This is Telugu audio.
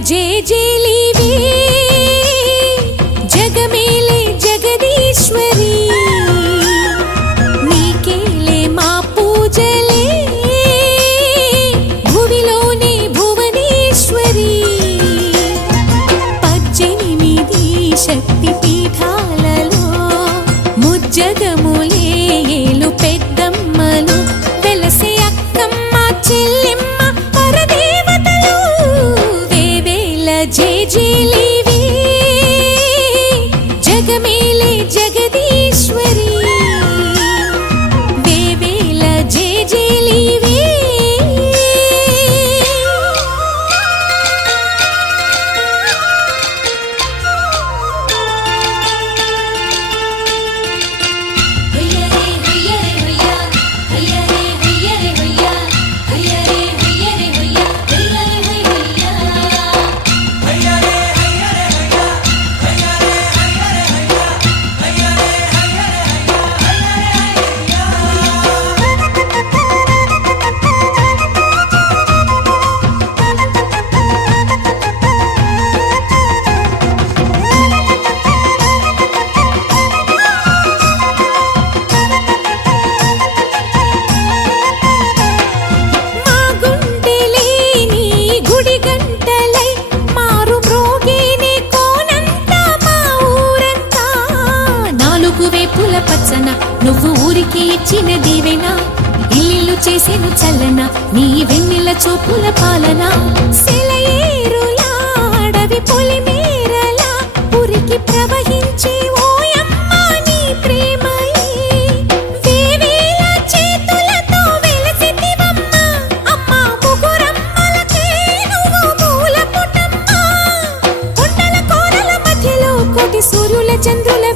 జేజేలివే జగమేలే జగదీశ్వరి నీకేలే మా పూజలే భువిలోనే భువనేశ్వరి 18 శక్తి పీఠాలలో ముజ్జగములే ఏలు పెద్దమ్మలు వెలసే అక్కమ్మ చెల్లెమ్మ పరదేవతలు వేవేల జేజేలివే జగమేలే జగదీశ్వరి వేవేల జేజేలివే నువ్వు ఊరికి ఇచ్చిన దీవెన ఇల్లు చేసేను చల్లన నీ వెన్నెల చూపుల పాలన సెలయేరులా అడవి పొలిమేరలా ఉరికి ప్రవహించే ఓయమ్మ నీ ప్రేమయే వేవేల చేతులతో వెలసితివమ్మ అమ్మ ముగురమ్మలకే నువ్వు మూల పుటమ్మ కొండల కోరల మధ్యలో కోటి సూర్యుల చంద్రుల